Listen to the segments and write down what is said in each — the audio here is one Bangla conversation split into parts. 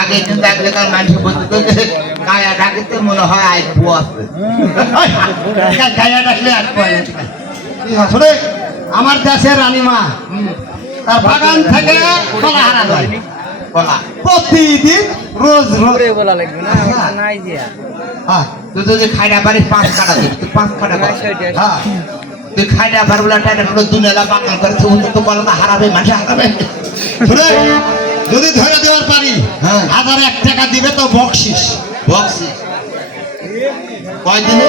আগে দেখলে কার মানুষ বলতে কায়া ডাকিতে মনে হয় আজ বুয়া কায়া ডাকলে আজ আসলে আমার দেশের রানীমা তার বাগান থেকে কলা হারা যায় বলা প্রতিদিন রোজ রোজ বলা লাগবে না নাই দিয়া তুই যদি খাইটা পারিস 5 কাটা দিবি তুই 5 কাটা হ্যাঁ তুই খাইটা পারবলা টাইটা পুরো দুনেলা বাগান করে তো বলা হারাবে মানুষ হারাবে শুনে যদি ধরে দেওয়ার পারি হ্যাঁ 1001 টাকা দিবে তো বকশিস বক্সিস কয়দিনে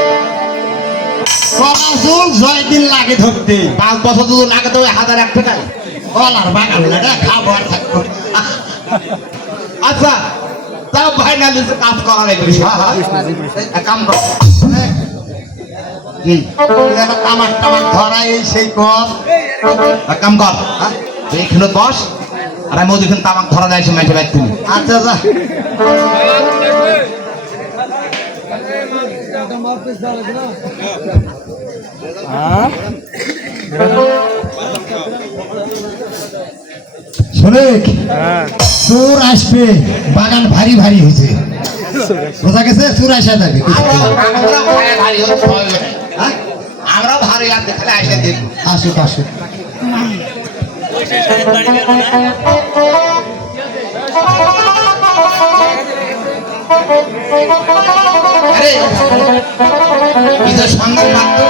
কলাচুল 6 দিন লাগে ধরতে 5 বছর যদি লাগে তো 1001 টাকা কলার বাগান লাগে খাবো আর থাকবো আচ্ছা তাও ফাইনালি কাজ করা লাগবে কাম কর তামাক টামাক ধরা এই সেই কর কাম কর তুই এখানে বস আর আমি ওদিকে তামাক ধরা যাইছে মাঠে বাইর তুমি আচ্ছা যা শোনে চোর আসবে বাগান ভারী ভারী হয়েছে বোঝা গেছে চোর আসা যাবে আমরা ভারী আর দেখলে আসে দেখবো আসুক আসুক সন্ধান মাত্র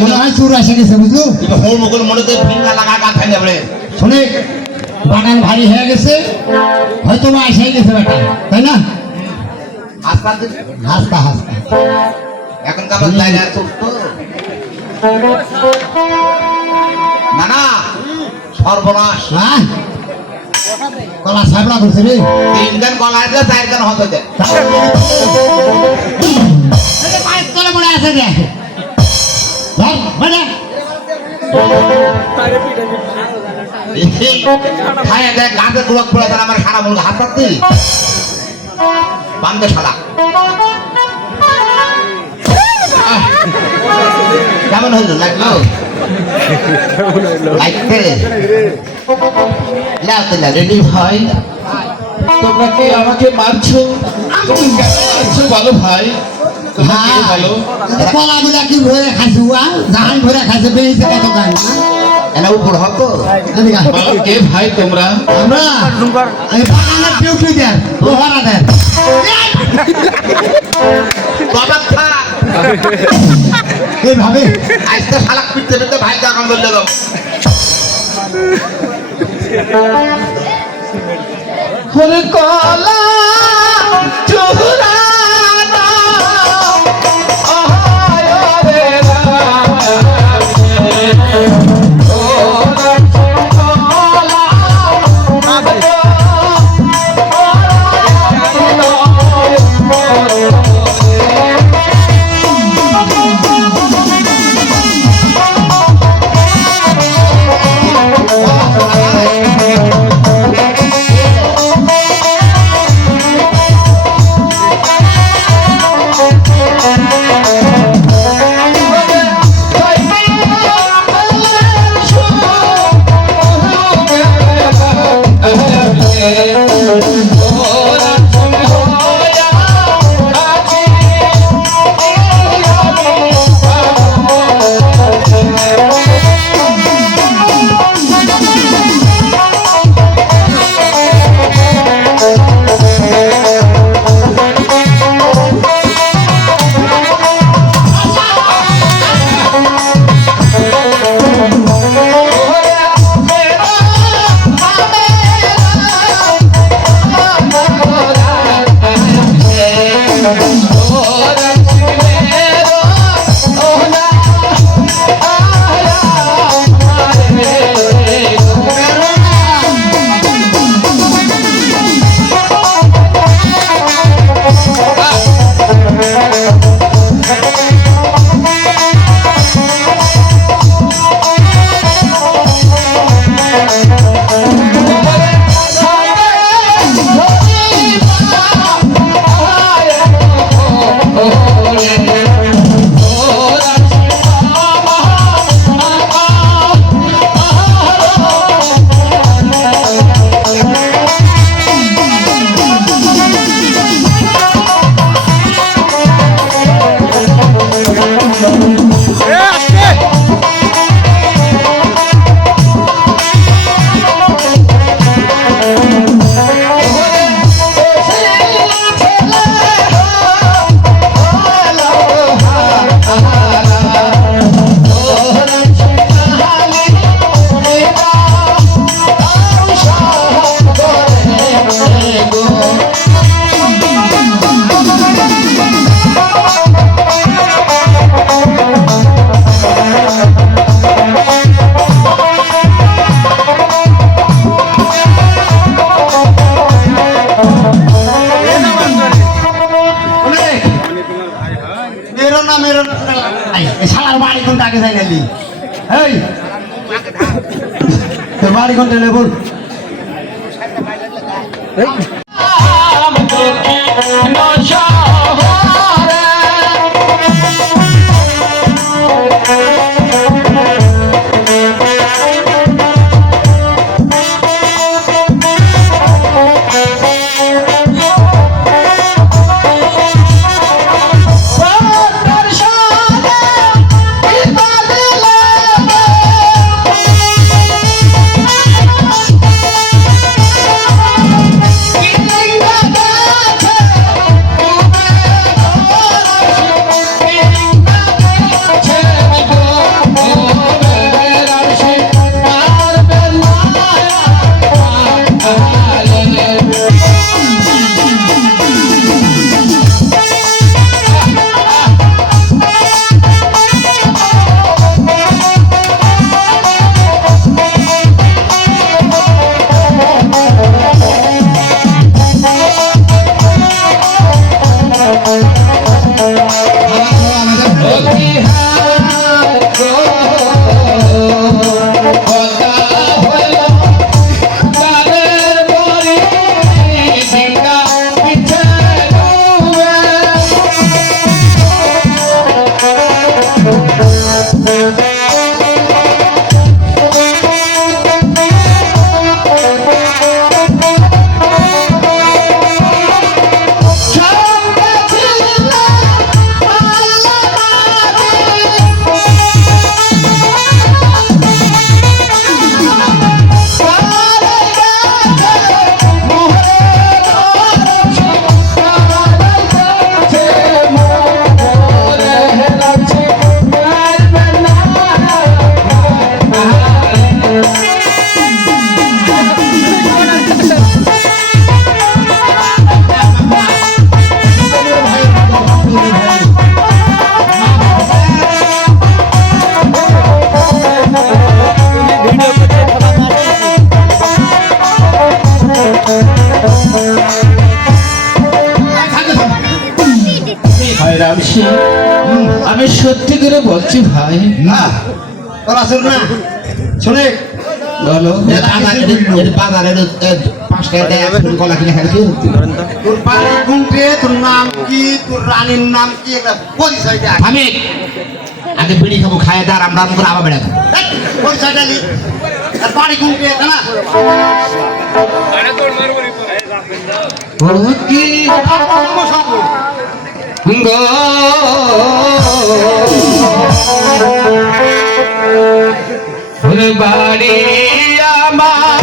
মনে হয় চোর এসে গেছে বুঝলো হোল মুকুল মনে তো ভিঙ্গা লাগা গা খাই যাবে শুনে বাগান ভারী হয়ে গেছে হয়তো বা এসে গেছে বেটা তাই না হাসতা হাসতা হাসতা এখন কাবার জায়গা তো না না সর্বনাশ হ্যাঁ কলা সাবড়া করছে রে 3 দিন গলায় দিয়ে 4 দিন হতে দে পায়ের তলে পড়ে আছে রে ধর মানে খায় দেখ গাছে গুলক পড়ে তার আমার খারাপ বলবো হাত পাতি বান্ধে শালা কেমন হলো লাগলো লাগতে লাগতে রেডি ভাই তোমরা কি আমাকে মারছো তুমি কেন মারছো বলো ভাই তোমরা কি বলো কলা গুলা কি ভরে খাইছে ধান ভরে খাইছে বেরিয়েছে কত গান এনা উপর হকো বলো কে ভাই তোমরা আমরা এই বাগানের ডিউটি দেন প্রহরা দেন বাবা থা এইভাবে আজকে শালা পিটতে পিটতে ভাই কাম করলে দাও ওরে কলা চোরা শালার বাড়ি কোনটা আগে যাই গেলি এই তোর বাড়ি কোনটা লে বল সত্যি করে বলছি ভাই। না তোরা শুন না শুনে বলো। বাজারের 5 টাকা দেয় 1 কলা কিনে খাইছি তোর বাড়ি কোনটে, তোর নাম কি, তোর রানীর নাম কি, একটা পরিচয় দে আমি আগে বিড়ি খাবো খায় দার আমরা করে আবার বেড়া খাবো পরিচয়টা নি আর বাড়ি কোনটে না ও কি গো ওরে বাড়ি আমার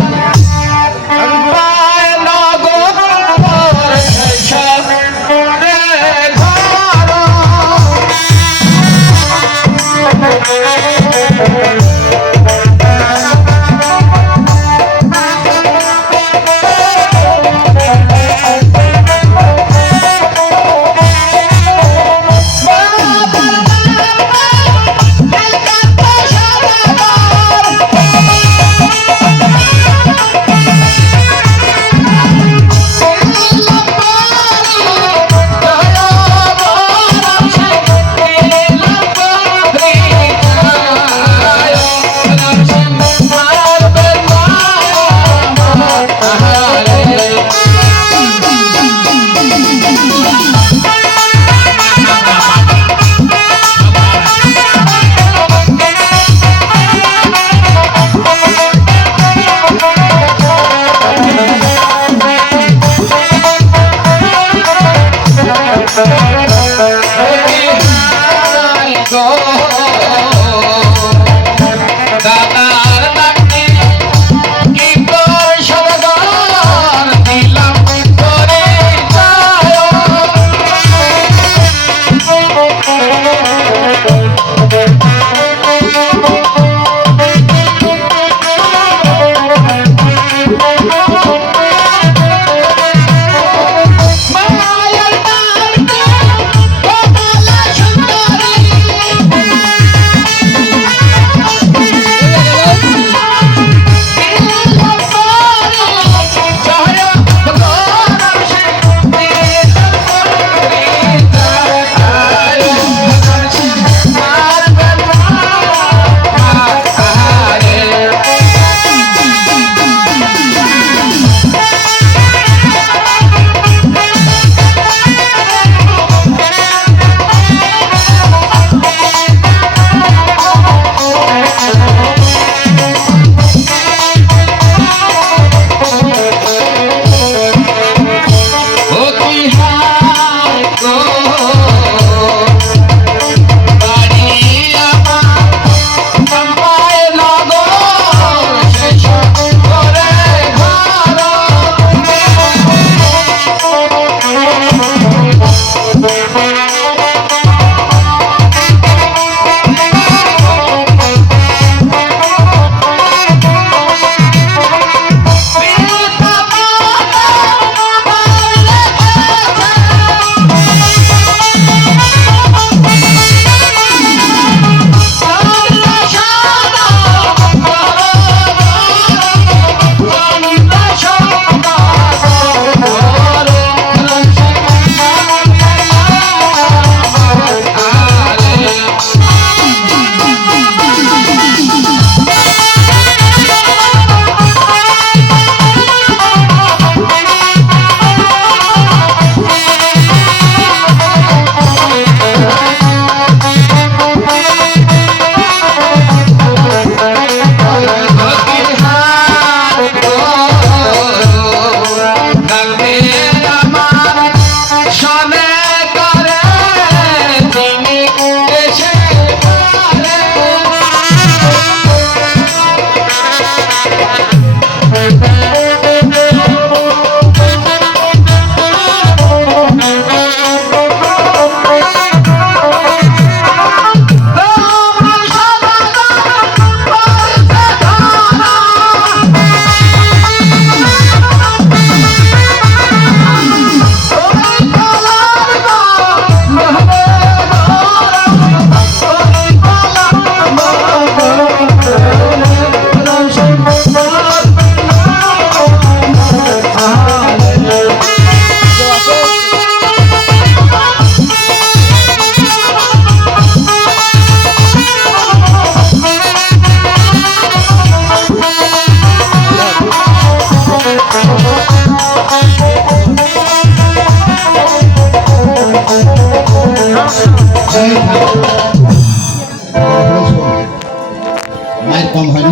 কম হয়নি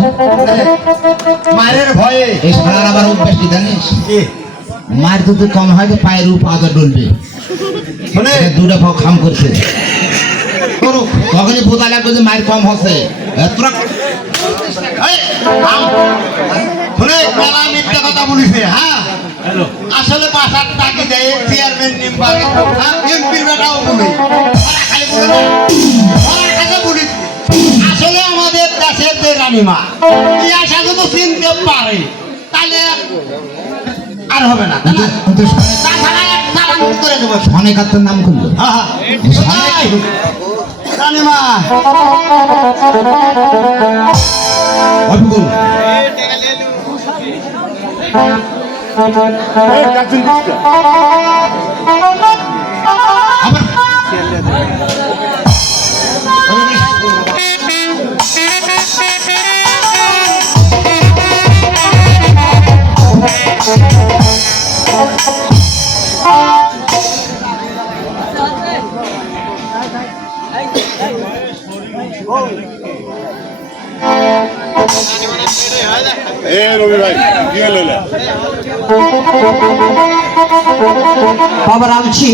মায়ের ভয়ে এই সারার আবার অভ্যাস কি জানিস কি? মায়ের যদি কম হয় তো পায়ের উপর আদর ডলবে শুনে এটা দুটা পাও খাম করছে করুক তখনই বোঝা লাগবে যে মায়ের কম হচ্ছে তোরা এই, আম। শুনে মেলা মিথ্যা কথা বলিছে হ্যাঁ আসলে বাসার টাকি দেয় চেয়ারম্যান নিম্বাগে এমপির বেটাও বলি ওরা খালি বলে না ওরা কাছে বলি আসলে আমাদের দেশের যে রানীমা এই আশা যদি চিনতে পারে তাহলে আর হবে না তাই না? তাছাড়া এক চালান করে দেবো অনেক আত্মার নাম করলো হ্যাঁ হ্যাঁ এই, রানীমা অল্প করুন আবার বাবা রামছি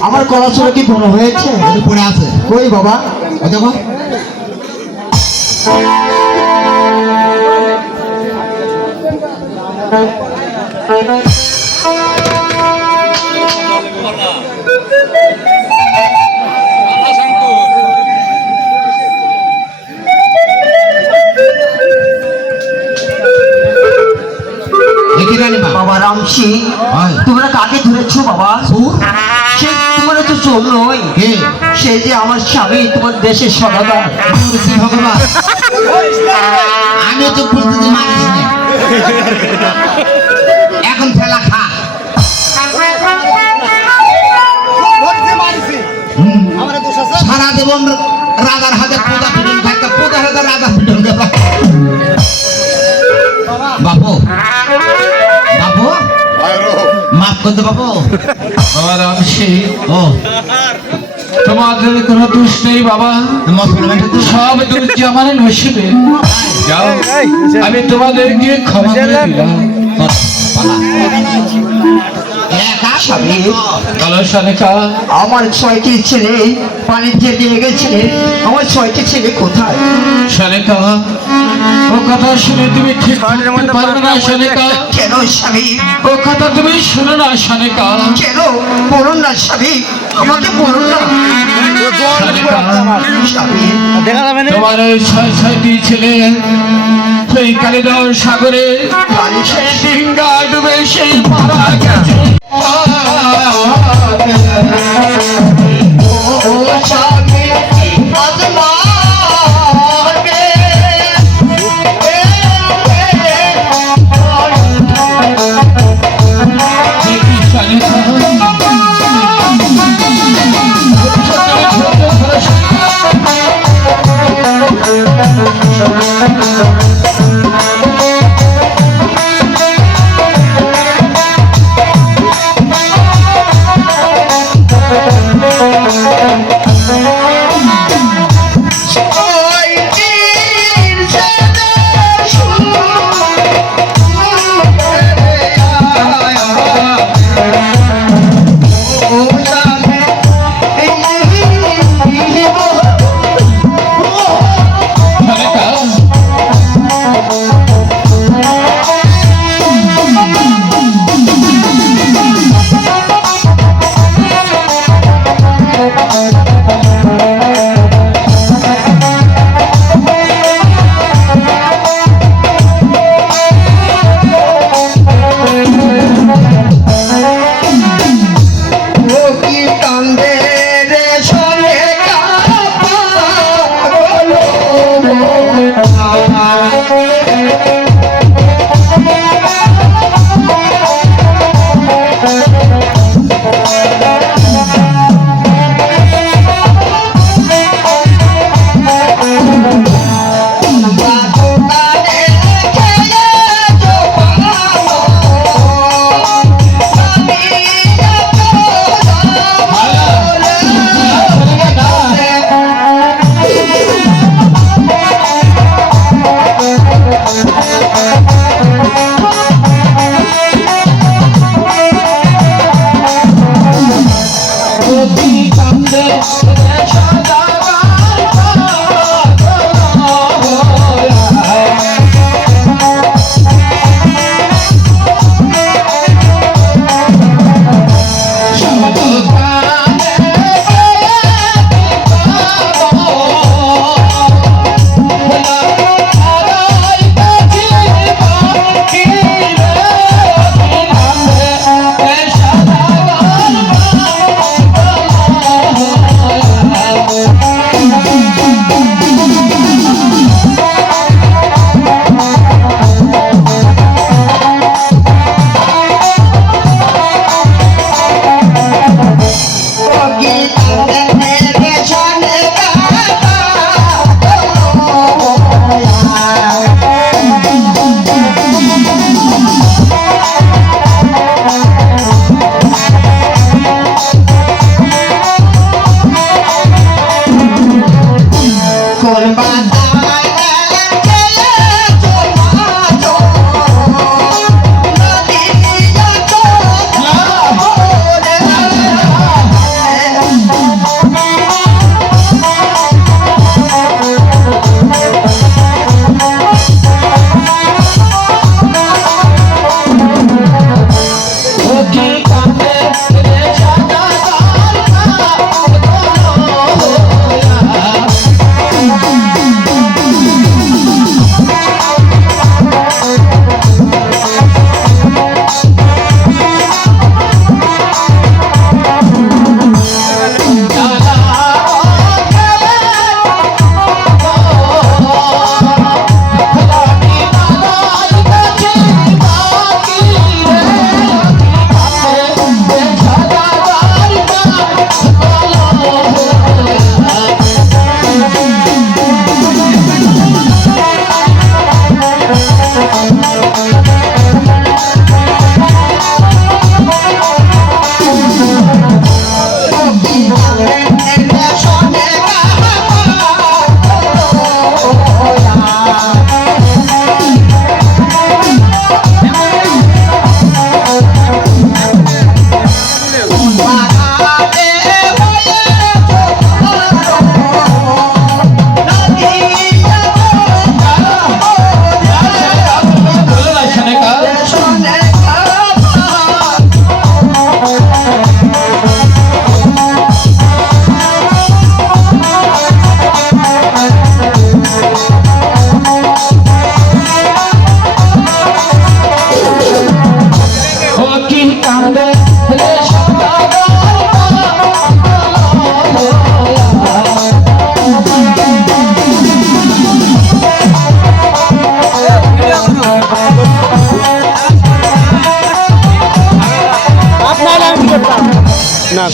আমার কলা ছোড়া কি বড় হয়েছে ওটা পড়ে আছে কই বাবা ও দেখো দেখি রানীমা বাবা রামছি হয়। তোমরা কাকে ধরেছো বাবা সুর সে তোমার তো চোর নয় কে সে যে আমার স্বামী তোমার দেশের সদাগর শ্রী ভগবান আমিও তো বুঝতে মানিস না এখন ফেলা খা হুম। সারা জীবন রাজার হাতে পোদা পিটন থাকতে পোদার হাতে রাজা পিটন গেল বাবু বাবু মাফ করতে বাবু বাবা রামছি ও তোমাদের কোনো দোষ নেই বাবা মুসলমান তো সব দোষ যে আমার নসিবে যাও আমি তোমাদেরকে ক্ষমা করে দিলাম একা স্বামী বলো সনিকা আমার 6টি ছেলে পানিতে দিয়ে গেছে আমার 6টি ছেলে কোথায় সনিকা ও কথা শুনে তুমি ঠিক করতে পারবে না সনিকা কেন স্বামী ও কথা তুমি শুনো না সনিকা কেন বলুন না স্বামী আমাকে বলুন না স্বামী তোমার ওই 6টি ছেলে সেই কালিদার সাগরে সেই ডিঙ্গা ডুবে সেই মারা গেছে ও স্বামী আজমাকে সনিকা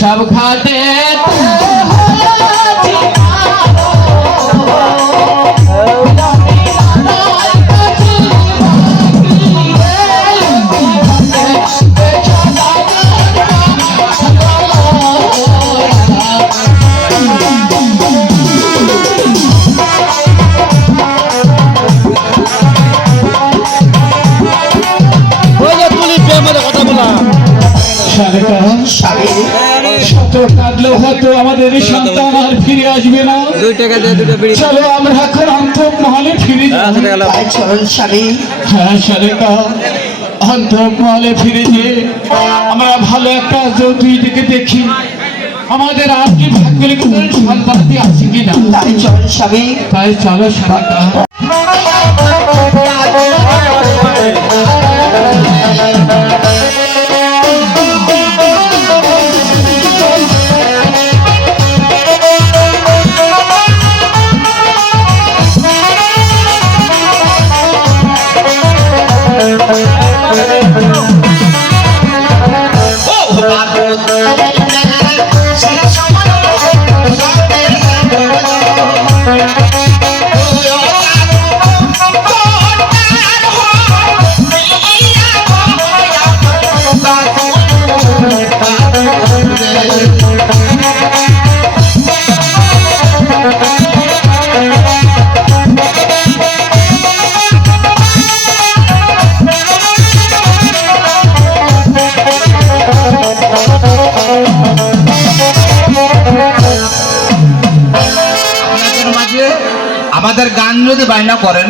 সব ঘাটে শত কাটলেও হয়তো আমাদের সন্তান আর ফিরে আসবে না। 2 টাকা দিয়ে 2টা বিড়ি। চলো আমরা এখন অন্তঃমহলে ফিরে যাই। তাই চলুন স্বামী। হ্যাঁ শালিকা, অন্তঃমহলে ফিরে গিয়ে আমরা ভালো একটা যৌতুক দিকে দেখি আমাদের আর কি ভাগ্যের কোনো সন্তানটি আছে কিনা। তাই চলুন স্বামী। তাই চলো শালিকা। আমাদের গান যদি বায়না করেন,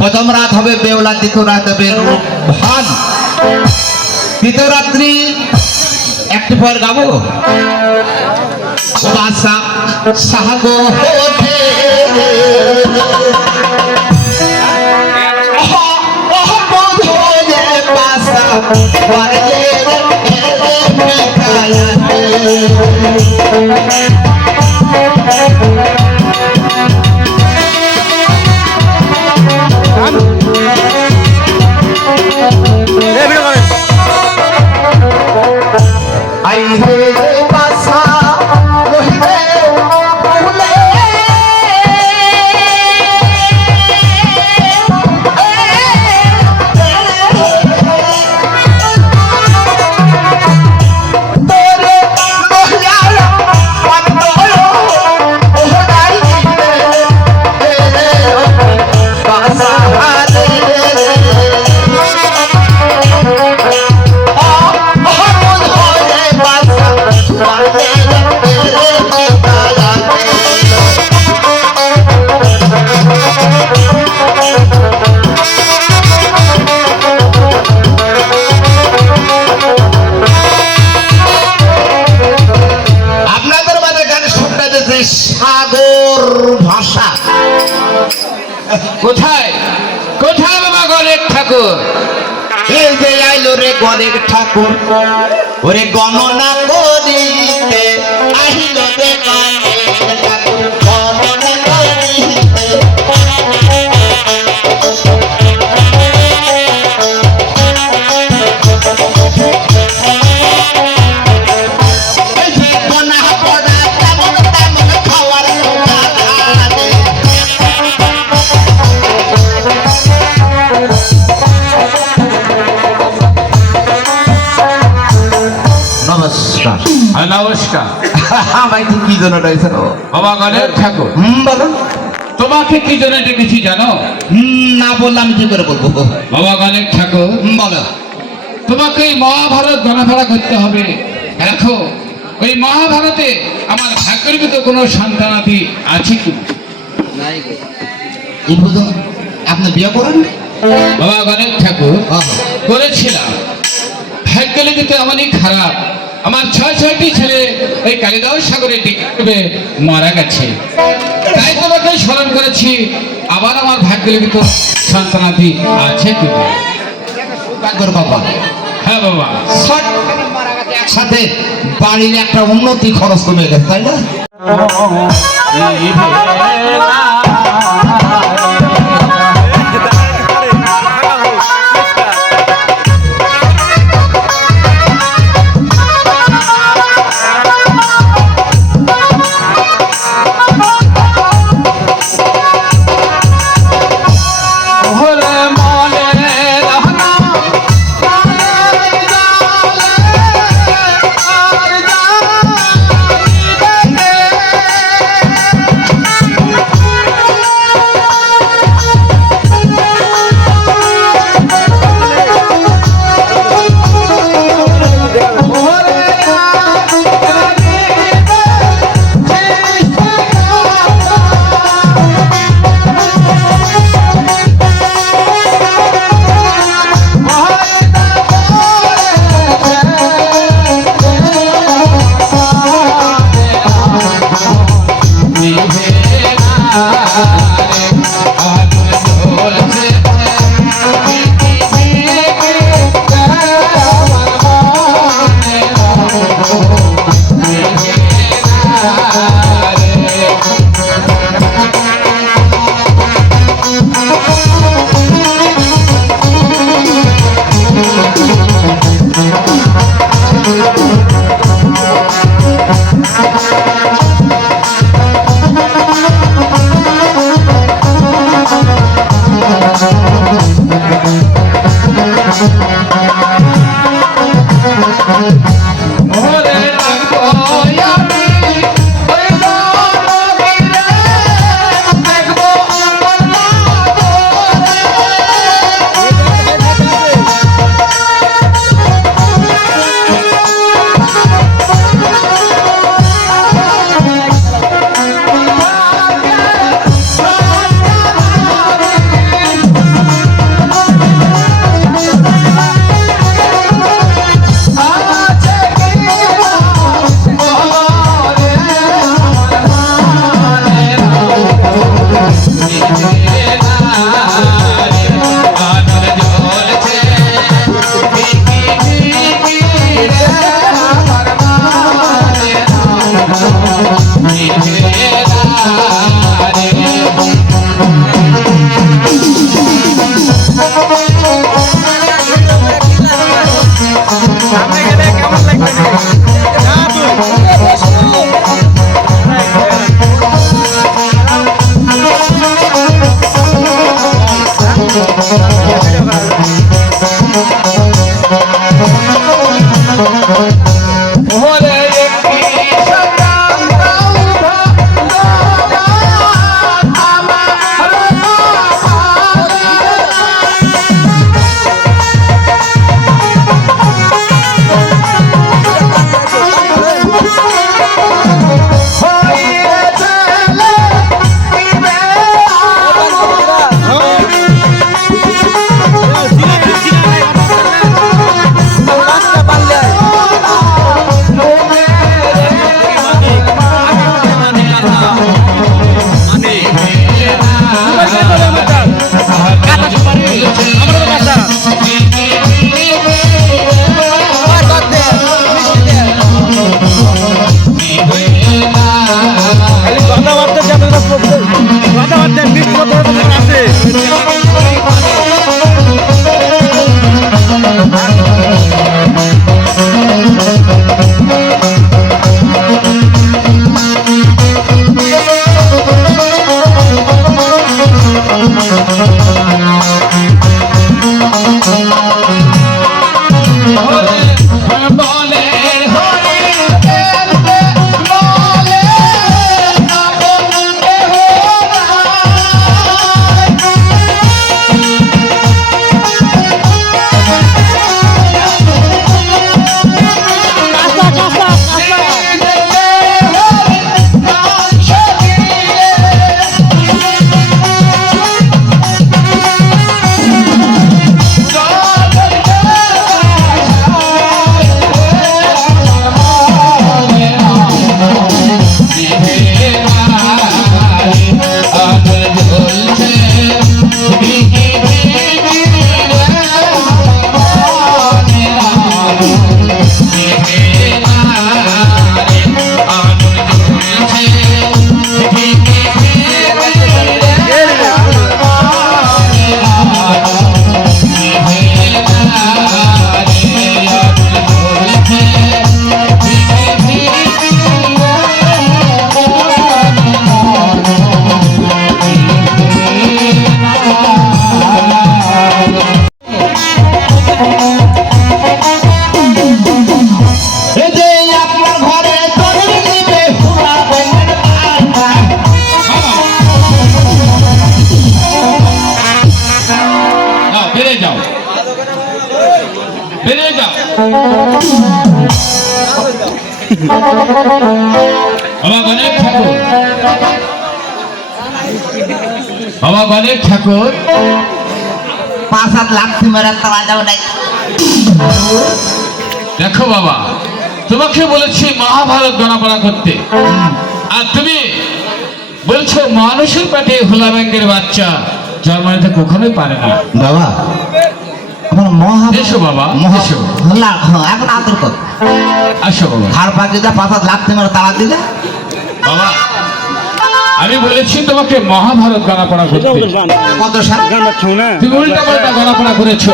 প্রথম রাত হবে বেওলা, দ্বিতীয় রাত হবে ভান, তৃতীয় রাত্রি একটু পর গাবো বাসা সাহাগো সাগর ভাষা। কোথায় কোথায় বাবা গণেশ ঠাকুর? এই যে আইলো রে গণেশ ঠাকুর, ওরে গণনা করিতে আহিল রে গণেশ ঠাকুর, গণনা করিতে। নমস্কার। নমস্কার। আমায় ঠিক কি জন্য ডাকছেন বাবা গণেশ ঠাকুর? বলো। তোমাকে কি জন্য ডেকেছি জানো? না বললে আমি কি করে বলবো? বাবা গণেশ ঠাকুর বলো। তোমাকে এই মহাভারত গণাফেরা করতে হবে। দেখো ওই মহাভারতে আমার ভাগ্যের ভিতরে কোনো সন্তানাদি আছে কি? এই বুঝুন আপনি বিয়ে করেন? বাবা গণেশ ঠাকুর করেছিলাম, ভাগ্য লিখিতে আমারই খারাপ। আমার 6-6টি ছেলে ওই কালিদাস সাগরে ডুবে মারা গেছে। তাই তোমাকে স্মরণ করেছি, আবার আমার ভাগ্য লিখিত সন্তানাদি আছে কি? ভাগ্যর বাবা। হ্যাঁ বাবা। একসাথে বাড়ির একটা উন্নতি খরচ কমে গেছে, তাই না? ওরে একটি সকাল রাউধা আমার বাবা গণেশ ঠাকুর 5-7 লাখ মেরা তারা যাও নাই। দেখো বাবা, তোমাকে বলেছি মহাভারত গণনা করতে, আর তুমি বলছো মানুষের পেটে হোলা ব্যাংকের বাচ্চা জন্ম নিতে কখনোই পারে না। বাবা আমার মহা এসো বাবা, এসো। হল্লা এখন আদর কর। আসো বাবা। ঘর পাকে যা 5-7 লাখ মেরা তারা দিলে বাবা আমি বলেছি তোমাকে মহাভারত গণনা করতে, কত সাল? তুমি উল্টা পাল্টা গণনা করেছো,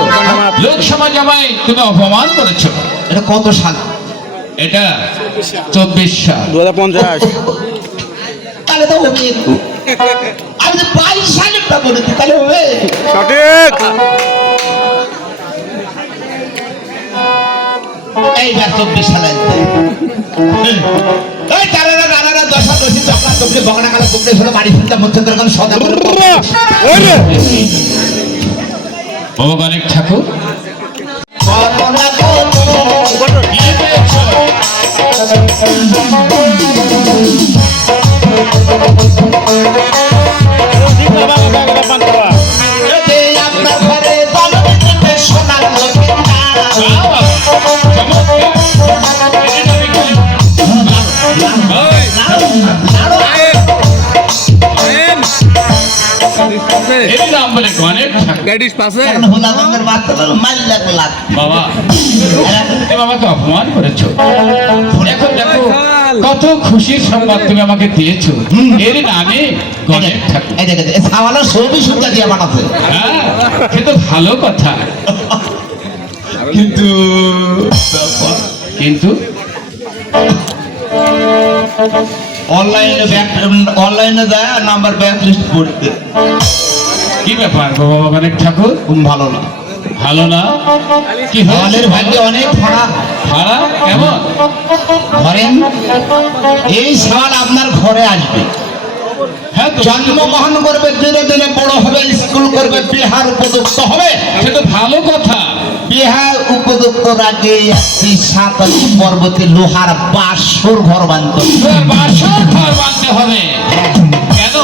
লোক সমাজ আমায় তুমি অপমান করেছো। এটা কত সাল? এটা 24 সাল। 2050 তাহলে তো হবে। আমি তো 22 সালেরটা বলেছি, তাহলে হবে। সঠিক। এইবার 24 সালে এই তারারা নানারা দশা দশি চকলা চকলি বগনা কালা কুকড়ে ধরে বাড়ি ফিরতে মধ্যে করে কোনো সদা করে ওরে বাবা গণেশ ঠাকুর কতনা কত কি পেয়েছো? এই আপনার ঘরে দলবে দিতে সোনার লক্ষ্মী বাবা, চমৎকার। এই নাম বলে গণেশ ঠাকুর। এখন হোলা গঙ্গার বাচ্চা মাল্লা গোলাপ বাবা তুমি আমাকে অপমান করেছো, এখন দেখো কত খুশির সংবাদ তুমি আমাকে দিয়েছো, এর নামে গণেশ ঠাকুর। এই দেখে সাওয়ালের সবই সুন্দর দিয়ে বানাচ্ছে হ্যাঁ, কিন্তু ভালো কথা, কিন্তু কিন্তু অনলাইনে যায় নাম্বার ব্যাক লিস্ট করতে কি ব্যাপার বাবা গণেশ ঠাকুর? ভালো না। ভালো না? কি আমাদের ভাগ্যে অনেক ফাড়া। ভাড়া কেমন? ধরেন এই সাল আপনার ঘরে আসবে, হ্যাঁ তো জন্মগ্রহণ করবে, ধীরে ধীরে বড় হবে, স্কুল করবে, বিহার উপযুক্ত হবে। সে তো ভালো কথা। বিহার উপযুক্ত রাজ্যে একটি সাতাল পর্বতে লোহার বাসর ঘর বাঁধত। তোর বাসর ঘর বাঁধতে হবে। কেন?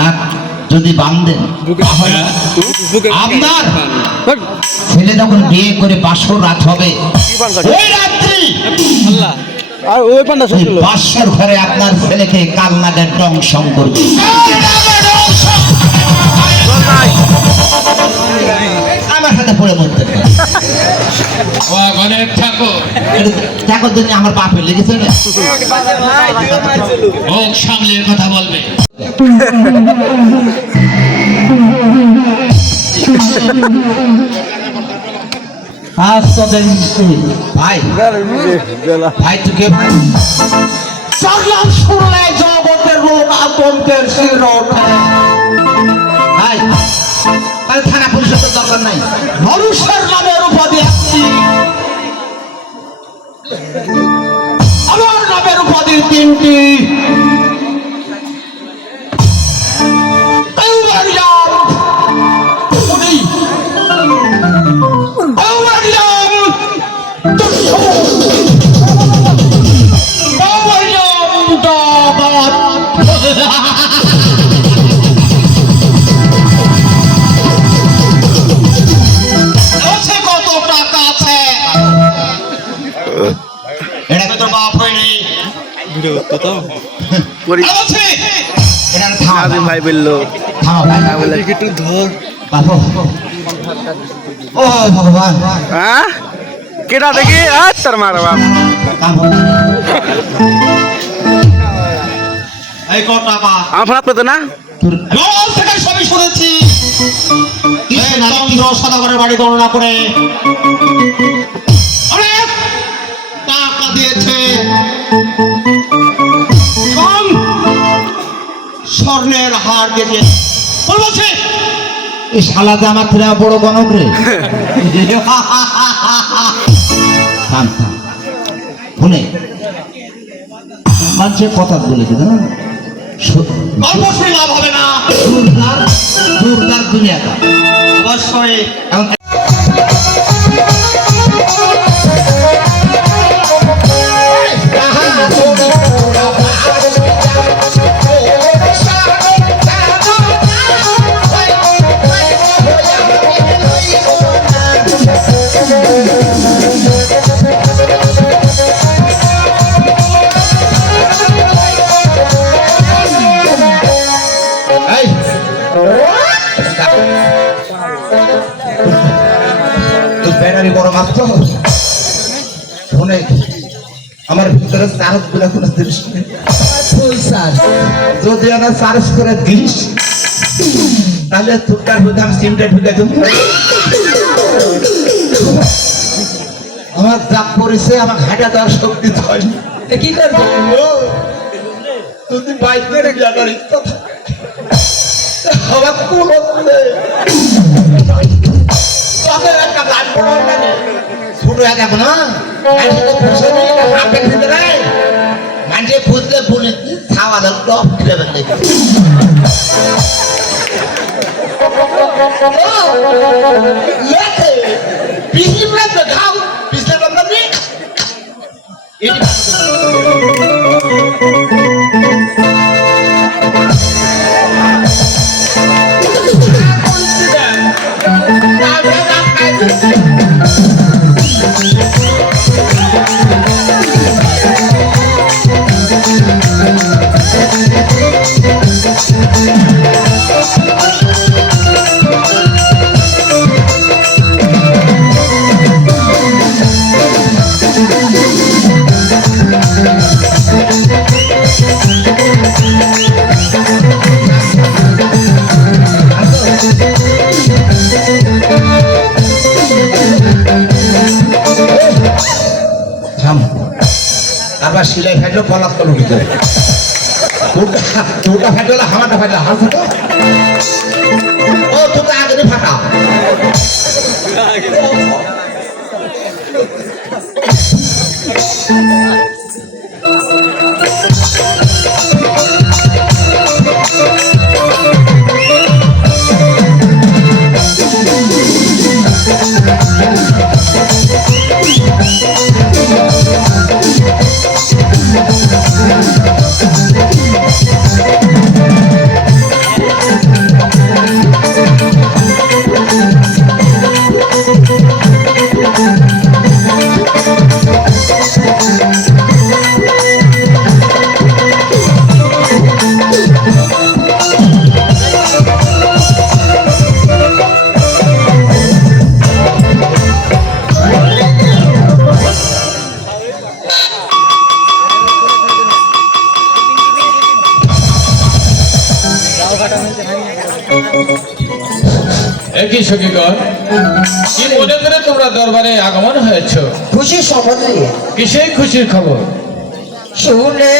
না যদি বাঁধেন তাহলে আপনার ছেলে যখন বিয়ে করে বাসর রাত হবে, ওই রাত্রি আর ওই পান্ডা ওই বাসর ঘরে আপনার ছেলেকে কালনাগের দংশন করবে। আমার সাথে পড়ে মরতে পারে। বাবা গণেশ ঠাকুর দেখো দিনে আমার বাপে লেগেছে না। মুখ সামলে কথা বলবে। আজ তো দেখছি ভাই, ভাই তোকে ভাই চললাম শুনলে জগতের লোক আতঙ্কের শির ওঠে। ভাই তাহলে থানা পুলিশের তো দরকার নাই, মানুষের নামের উপাধি আসছি, আমার নামের উপাধি তিনটি। কত টাকা আছে এটা তো বাপ হয়নি। এটা থামো ভাই বললো থামো ভাই একটু ধর বাবু। ও ভগবান, হ্যাঁ কেটা দেখি তোর মার বাপ এই কত টাকা? আমার ফোনাত পেতো না লোক থেকে সবই শুনেছি। চন্দ্র সদাগরের বাড়ি গণনা করে অনেক টাকা দিয়েছে। কম স্বর্ণের হার দিয়েছে। বলছে এই শালাতে আমার ফিরা বড় গণক রে। থাম থাম শুনে মানুষে কথা বলেছে না, গল্প শুনে লাভ হবে না। দুর্দার দুনিয়াটা অবশ্যই এখন ব্যানারি বড় মাত্র শুনে আমার ভিতরে চারক গুলা কোনো জিনিস নেই। যদি আমার চার্জ করে দিস তাহলে তোরটার মধ্যে আমি সিমটা ঢুকে দেবো। আমার যা করেছে আমার হাঁটা দেওয়ার শক্তি হয় কি করবো? যদি বাইক করে বিয়া করিস আমার কোন ছোট দেখো না মানুষে খুঁজলে বলে খাওয়া দাওয়া টপ ফিরে পিছলে খাও পিছলে আবার সিলাই ফাইটলো পলাশ তো লুকিত দুটা ফাইটলো হামাটা ফাইটলো হাল ফাটো একই সখীগণ, কি মনে করে তোমরা দরবারে আগমন হয়েছ? খুশি খবর নিয়ে। কিসের খুশির খবর? শুনে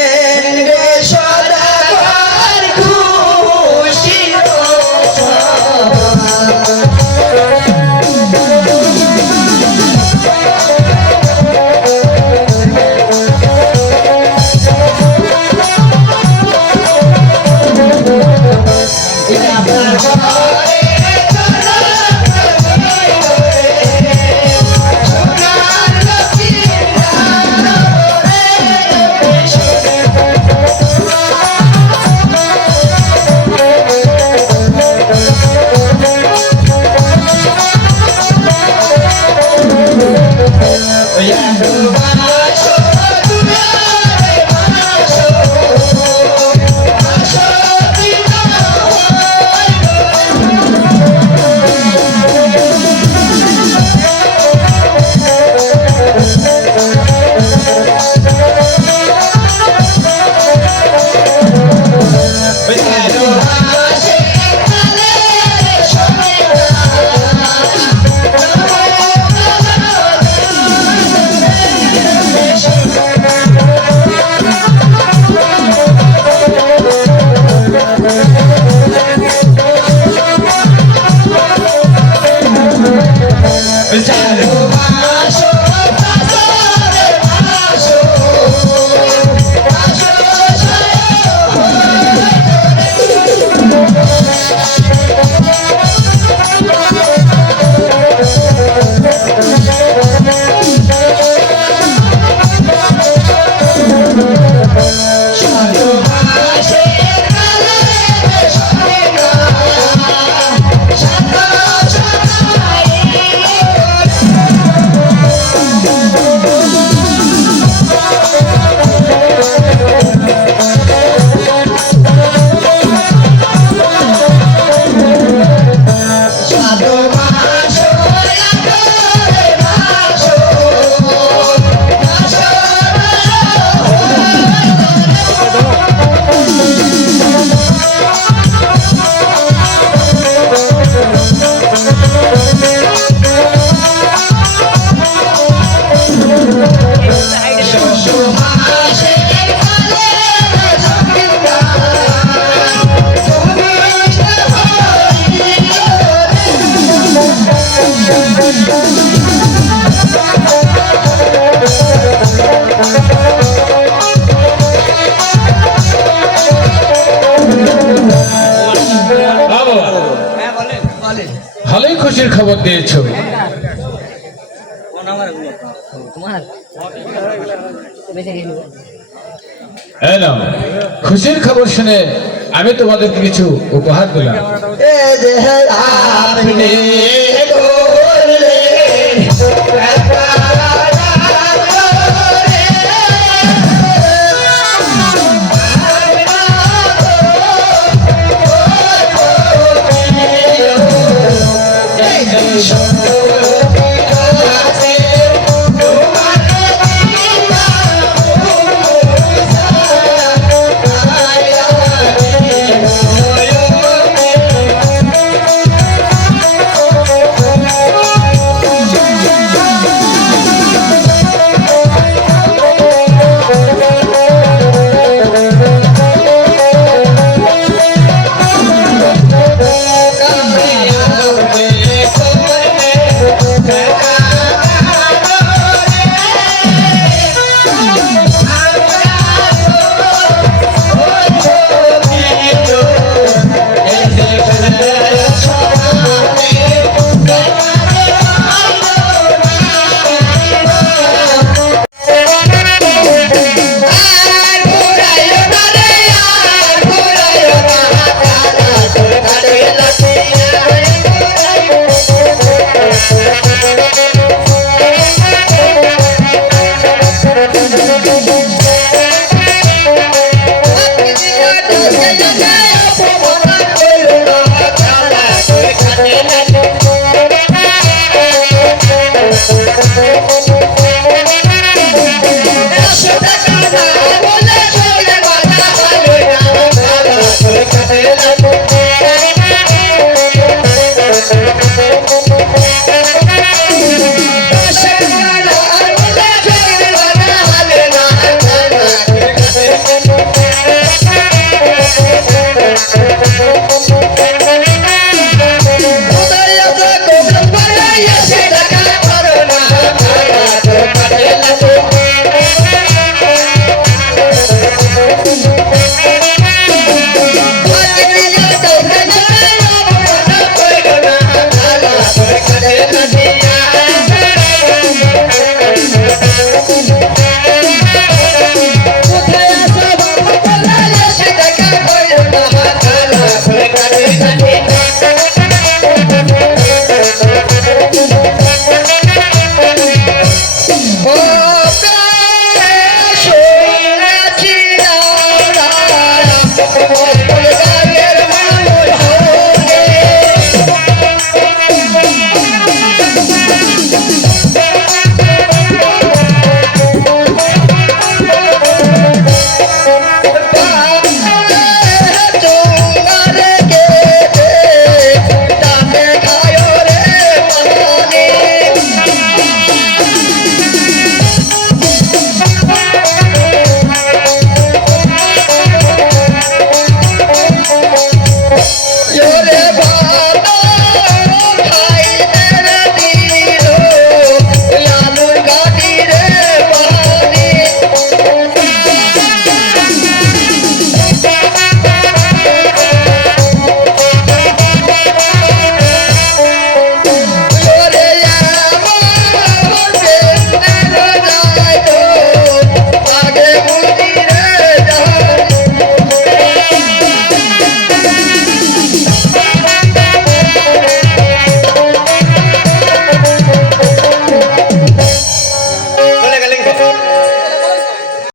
রে সদাগর খুশির ভালোই খুশির খবর দিয়েছ। এই নাও, খুশির খবর শুনে আমি তোমাদেরকে কিছু উপহার দিলাম। এ যে আপনি Thank you.